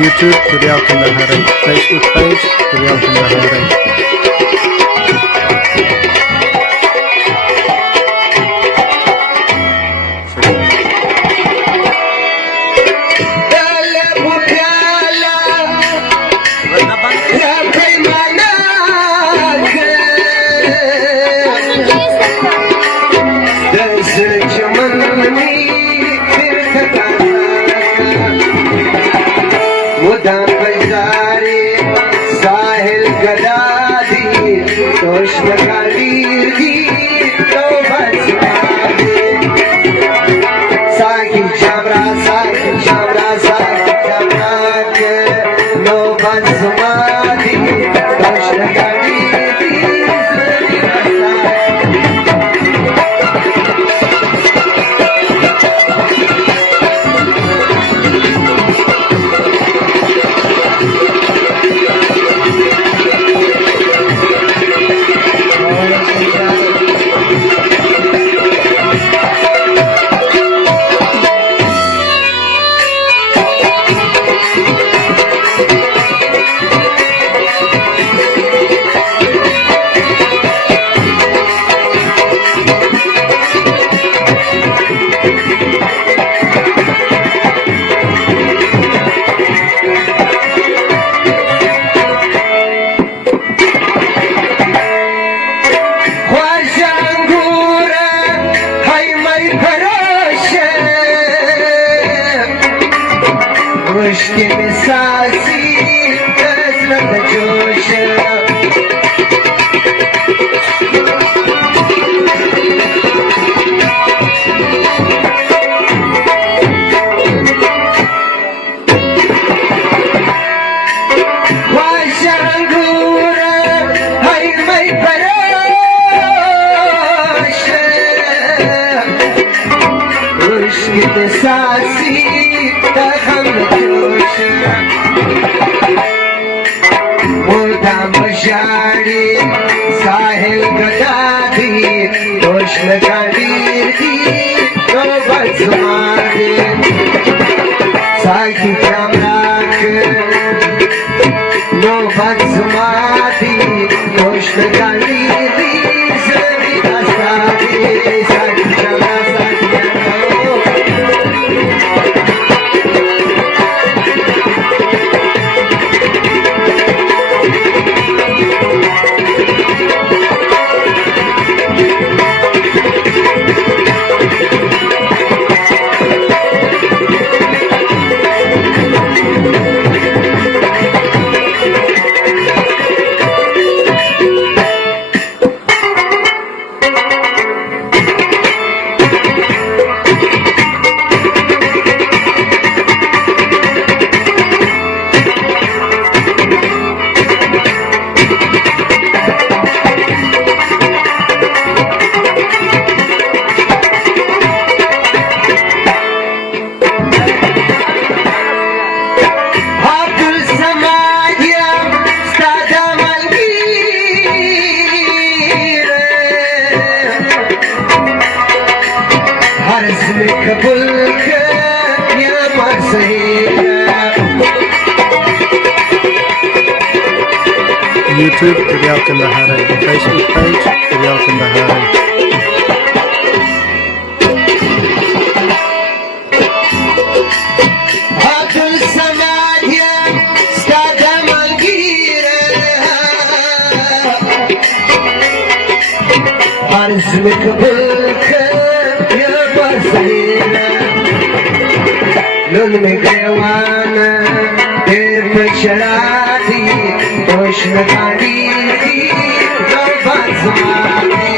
YouTube Tutorial Kendahari, Facebook page Tutorial Kendahari. साहिल गदादी तोश नगारीर दी तो बस साकी शाबरा के नो बस मादी तोश नगारीर दी मुश्किल सासी कसरत जोश वाशंगूर है मैं परोश मुश्किल सासी मशाड़ी साहिल गदादी तोश नगारीर दी तो बस मादी साकी चमराक नो बस मादी तोश नगारीर दी सभी सादी साकी चमरा YouTube Tutorial Kendahari, Facebook page Tutorial Kendahari. Abdul Samad ya stada mangira arz में कबूल कर या बसेरा लुन में गवाना तेर पे चढ़ा दी तोश नगारीर दी तो बस मादी